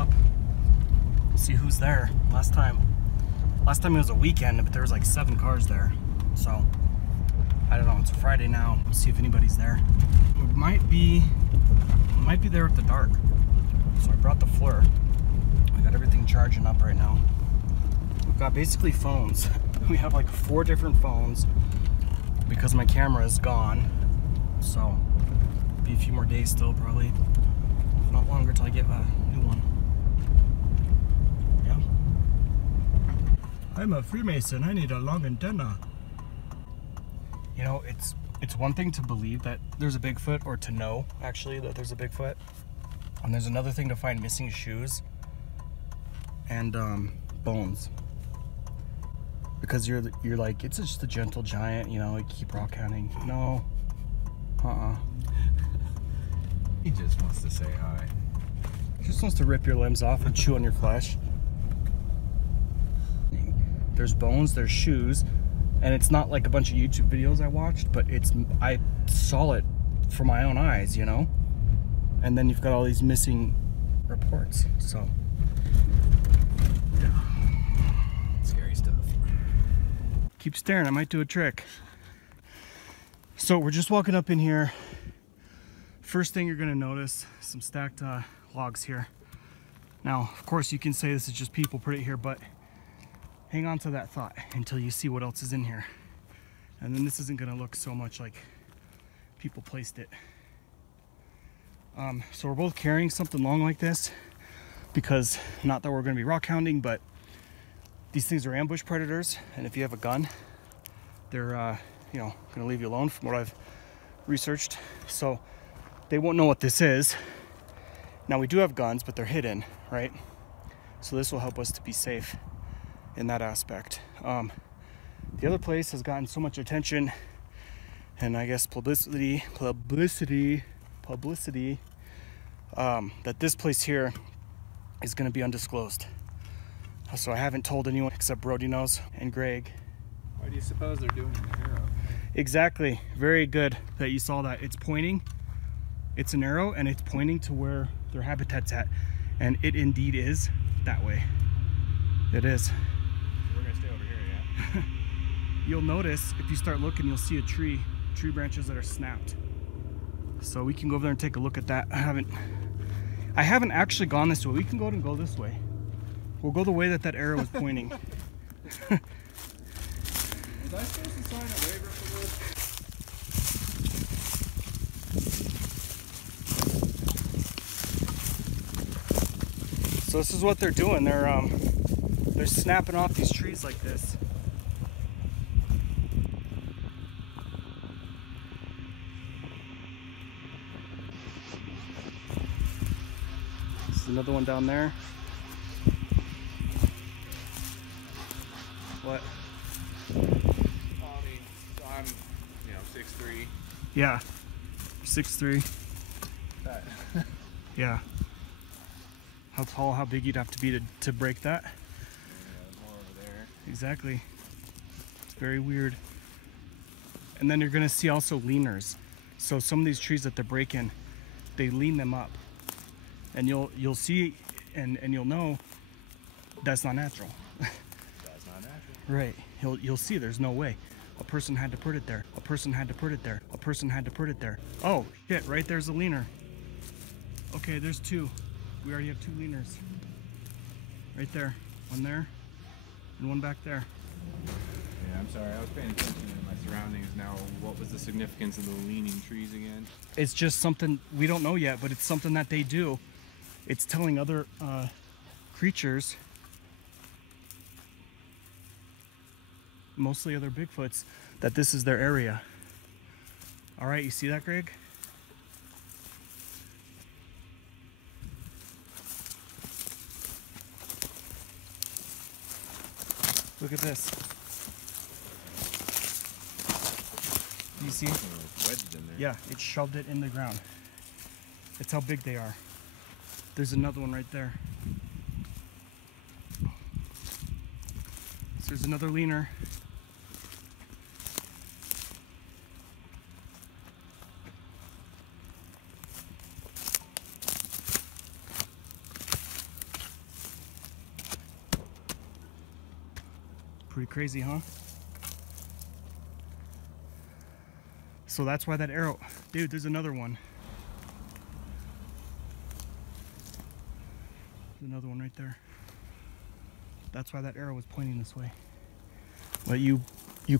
up. We'll see who's there. Last time it was a weekend, but there was like 7 cars there. So I don't know. It's a Friday now. We'll see if anybody's there. We might be there at the dark. So I brought the FLIR. I got everything charging up right now. We've got basically phones. We have like 4 different phones because my camera is gone. So be a few more days still, probably. If not longer till I get a new one. Yeah. I'm a Freemason. I need a long antenna. You know, it's one thing to believe that there's a Bigfoot, or to know actually that there's a Bigfoot, and there's another thing to find missing shoes and bones. Because you're like, it's just a gentle giant, you know, you keep rock hounding. No. He just wants to say hi. He just wants to rip your limbs off and chew on your flesh. There's bones, there's shoes, and it's not like a bunch of YouTube videos I watched, but I saw it for my own eyes, you know? And then you've got all these missing reports, so. Yeah. Scary stuff. Keep staring, I might do a trick. So we're just walking up in here. First thing you're gonna notice, some stacked logs here. Now, of course you can say this is just people put it here, but hang on to that thought until you see what else is in here. And then this isn't gonna look so much like people placed it. So we're both carrying something long like this because, not that we're gonna be rock hounding, but these things are ambush predators, and if you have a gun, they're you know, gonna leave you alone from what I've researched. So they won't know what this is. Now we do have guns, but they're hidden, right? So this will help us to be safe in that aspect. The other place has gotten so much attention and I guess publicity, that this place here is gonna be undisclosed. So I haven't told anyone except Brody knows and Greg. Why do you suppose they're doing an arrow? Exactly, very good that you saw that. It's pointing, it's an arrow, and it's pointing to where their habitat's at. And it indeed is that way. It is. So we're gonna stay over here, yeah? You'll notice, if you start looking, you'll see tree branches that are snapped. So we can go over there and take a look at that. I haven't actually gone this way. We can go ahead and go this way. We'll go the way that arrow was pointing. Was I supposed to sign a waiver for this? So this is what they're doing. They're snapping off these trees like this. There's another one down there. What? So I'm, 6'3". Yeah, 6'3". Yeah. How tall, how big you'd have to be to break that? Yeah, more over there. Exactly. It's very weird. And then you're gonna see also leaners. So some of these trees that they're breaking, they lean them up. And you'll see and you'll know that's not natural. That's not natural. Right. You'll see there's no way. A person had to put it there. A person had to put it there. A person had to put it there. Oh shit, right there's a leaner. Okay, there's 2. We already have 2 leaners. Right there. One there and one back there. Yeah, I'm sorry. I was paying attention to my surroundings now. What was the significance of the leaning trees again? It's just something we don't know yet, but it's something that they do. It's telling other creatures, mostly other Bigfoots, that this is their area. All right, you see that, Greg? Look at this. Do you see? It's wedged in there. Yeah, it shoved it in the ground. That's how big they are. There's another one right there. So there's another leaner. Pretty crazy, huh? So that's why that arrow... Dude, there's another one. There's another one right there. That's why that arrow was pointing this way. But you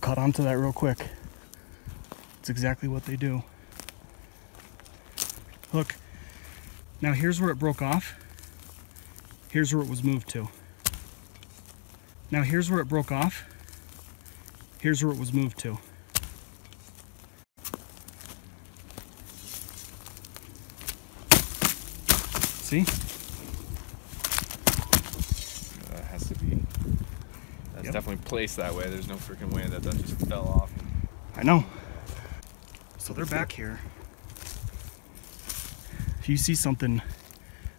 caught onto that real quick. It's exactly what they do. Look. Now here's where it broke off. Here's where it was moved to. Now here's where it broke off. Here's where it was moved to. See? That has to be. That's definitely placed that way. There's no freaking way that just fell off. I know. So they're back here. If you see something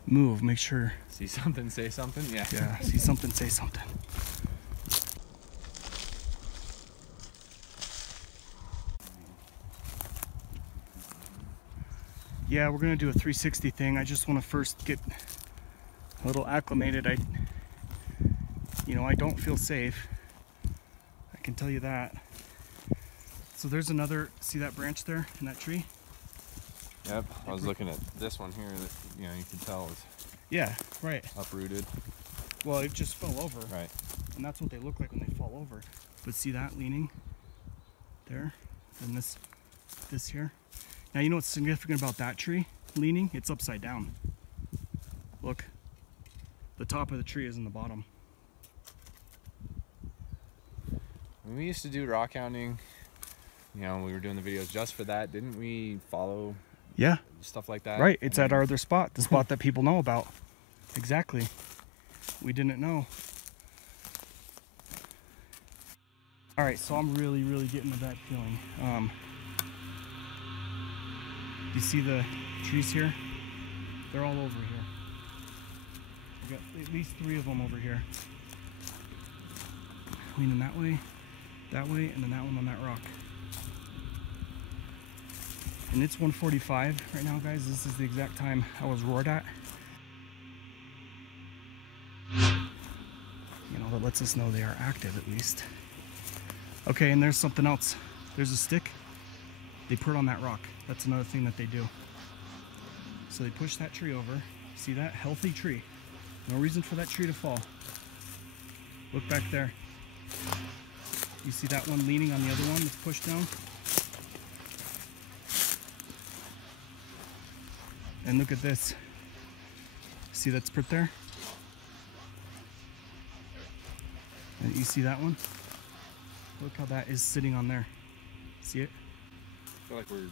move, make sure. See something, say something? Yeah. Yeah, see something, say something. Yeah, we're gonna do a 360 thing. I just want to first get a little acclimated. I don't feel safe. I can tell you that. So there's another, see that branch there in that tree? Yep, I was looking at this one here that, you can tell is right. uprooted. Well, it just fell over. Right. And that's what they look like when they fall over. But see that leaning there? And this here? Now you know what's significant about that tree leaning? It's upside down. Look. The top of the tree is in the bottom. When we used to do rock hounding, when we were doing the videos just for that, didn't we follow stuff like that? Right, it's at our other spot, the spot that people know about. Exactly. We didn't know. Alright, so I'm really getting a bad feeling. You see the trees here? They're all over here. We got at least 3 of them over here. Leaning that way, and then that one on that rock. And it's 1:45 right now, guys. This is the exact time I was roared at. That lets us know they are active at least. Okay, and there's something else. There's a stick. They put it on that rock. That's another thing that they do. So they push that tree over. See that? Healthy tree. No reason for that tree to fall. Look back there. You see that one leaning on the other one that's pushed down? And look at this. See that spurt there? And you see that one? Look how that is sitting on there. See it? I feel like we're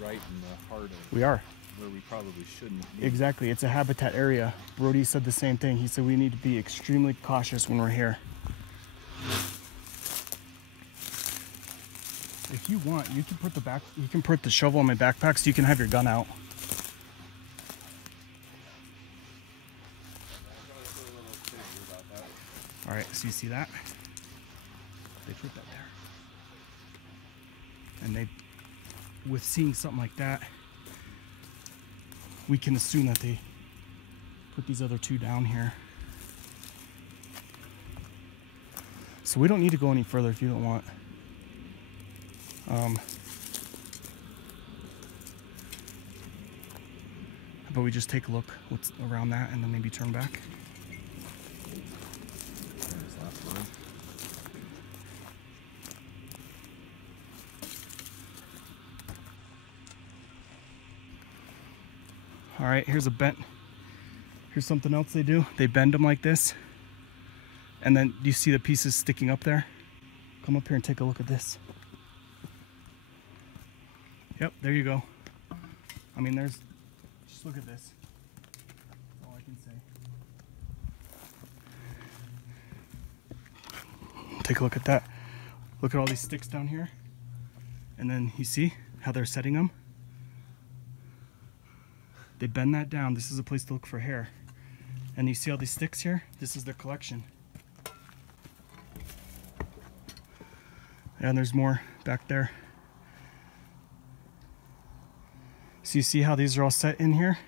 right in the heart of We are. Where we probably shouldn't be. Exactly. It's a habitat area. Brody said the same thing. He said we need to be extremely cautious when we're here. If you want, you can put the shovel in my backpack so you can have your gun out. All right, so you see that? They put that there. And with seeing something like that, we can assume that they put these other 2 down here. So we don't need to go any further if you don't want. But we just take a look what's around that and then maybe turn back. All right, here's something else they do. They bend them like this. And then do you see the pieces sticking up there? Come up here and take a look at this. Yep, there you go. I mean, just look at this. That's all I can say. Take a look at that. Look at all these sticks down here. And then you see how they're setting them? They bend that down. This is a place to look for hair. And you see all these sticks here? This is their collection. And there's more back there. So you see how these are all set in here?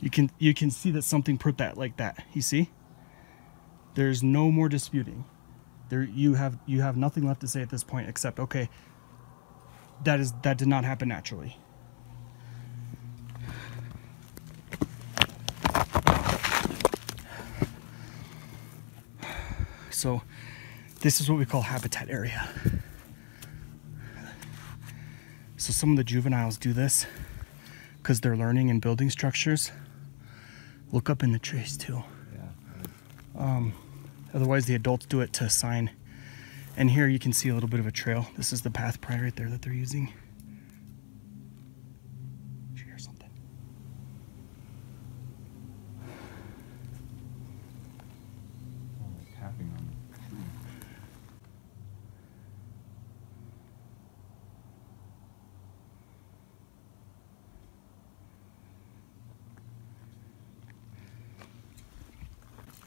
You can see that something put that like that. You see? There's no more disputing. You have nothing left to say at this point except, okay, that did not happen naturally. So this is what we call habitat area. So some of the juveniles do this because they're learning and building structures. Look up in the trees too. Yeah. Otherwise the adults do it to sign. And here you can see a little bit of a trail. This is the path right there that they're using. Did you hear something? Oh, tapping on the tree.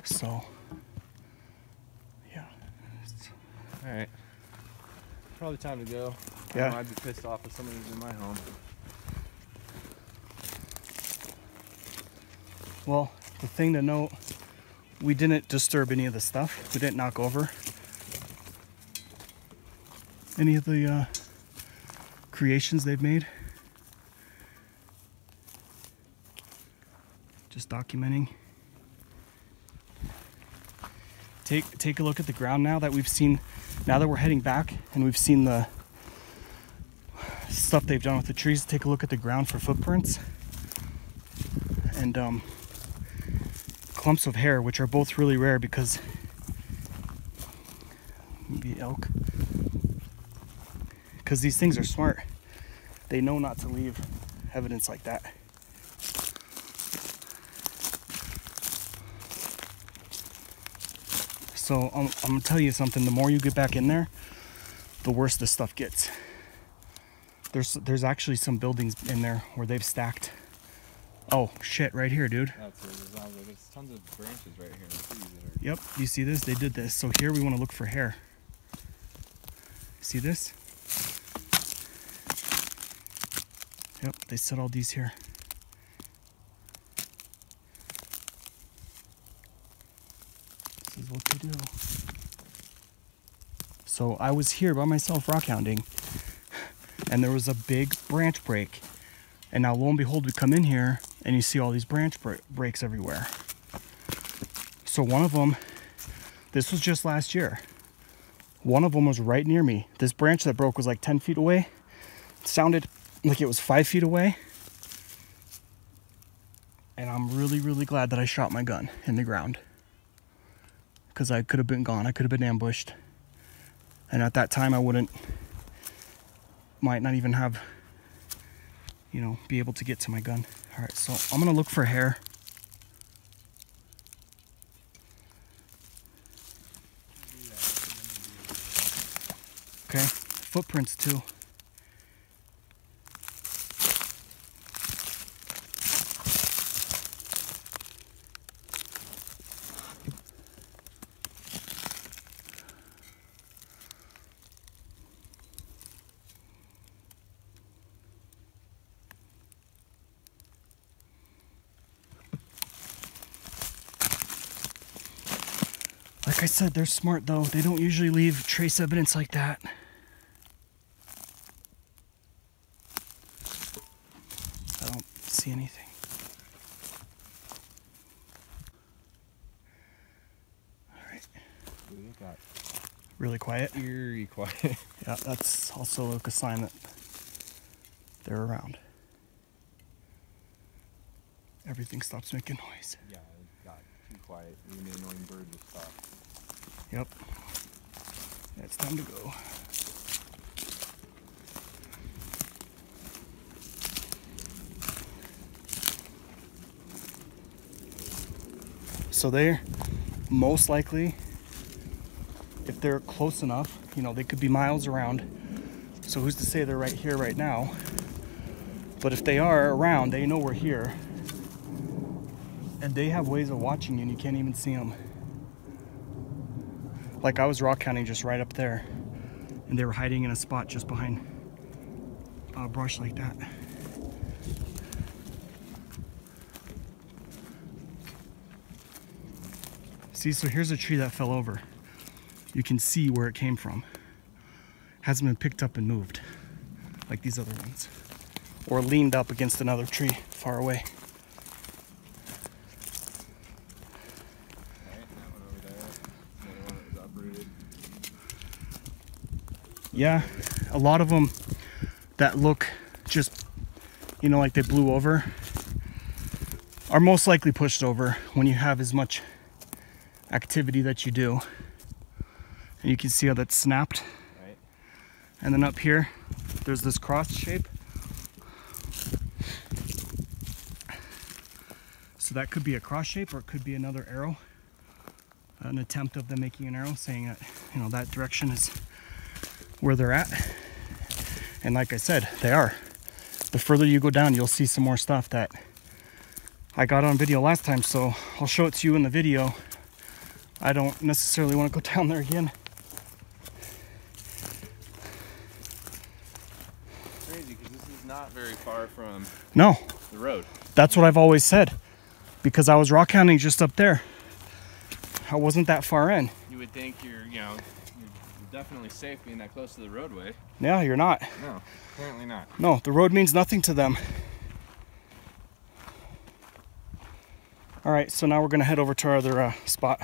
So, yeah. All right. Probably time to go. Yeah. I'd be pissed off if somebody was in my home. Well, the thing to note, we didn't disturb any of the stuff. We didn't knock over any of the creations they've made. Just documenting. Take a look at the ground now that we've seen. Now that we're heading back and we've seen the stuff they've done with the trees, take a look at the ground for footprints and clumps of hair, which are both really rare because maybe elk. Because these things are smart. They know not to leave evidence like that. So I'm gonna tell you something. The more you get back in there, the worse this stuff gets. There's actually some buildings in there where they've stacked. Oh shit! Right here, dude. There's tons of branches right here. The trees that are... Yep. You see this? They did this. So here we want to look for hair. See this? Yep. They set all these here. This is what they do. So I was here by myself rockhounding, and there was a big branch break. And now lo and behold, we come in here and you see all these branch breaks everywhere. So one of them, this was just last year. One of them was right near me. This branch that broke was like 10 feet away. It sounded like it was 5 feet away. And I'm really, really glad that I shot my gun in the ground. Because I could have been gone. I could have been ambushed. And at that time, might not even have, be able to get to my gun. All right, so I'm gonna look for hair. Okay, footprints too. Like I said, they're smart though. They don't usually leave trace evidence like that. I don't see anything. All right. Really quiet? Eerie quiet. Yeah, that's also like a sign that they're around. Everything stops making noise. Yeah, it got too quiet. Even the annoying bird just stopped. Yep. Yeah, it's time to go. So they're most likely, if they're close enough, they could be miles around. So who's to say they're right here right now? But if they are around, they know we're here. And they have ways of watching you and you can't even see them. Like I was rock hounding just right up there and they were hiding in a spot just behind brush like that. See, so here's a tree that fell over. you can see where it came from. Hasn't been picked up and moved like these other ones, or leaned up against another tree far away. Yeah, a lot of them that look just, you know, like they blew over are most likely pushed over when you have as much activity that you do. And you can see how that's snapped. Right. And then up here, there's this cross shape. So that could be a cross shape, or it could be another arrow. An attempt of them making an arrow saying that, you know, that direction is where they're at. And like I said, they are. The further you go down, you'll see some more stuff that I got on video last time, so I'll show it to you in the video. I don't necessarily want to go down there again. Crazy, because this is not very far from the road. That's what I've always said, because I was rockhounding just up there. I wasn't that far in. You would think you're definitely safe being that close to the roadway. Yeah, you're not. No, apparently not. No, the road means nothing to them. All right, so now we're gonna head over to our other spot.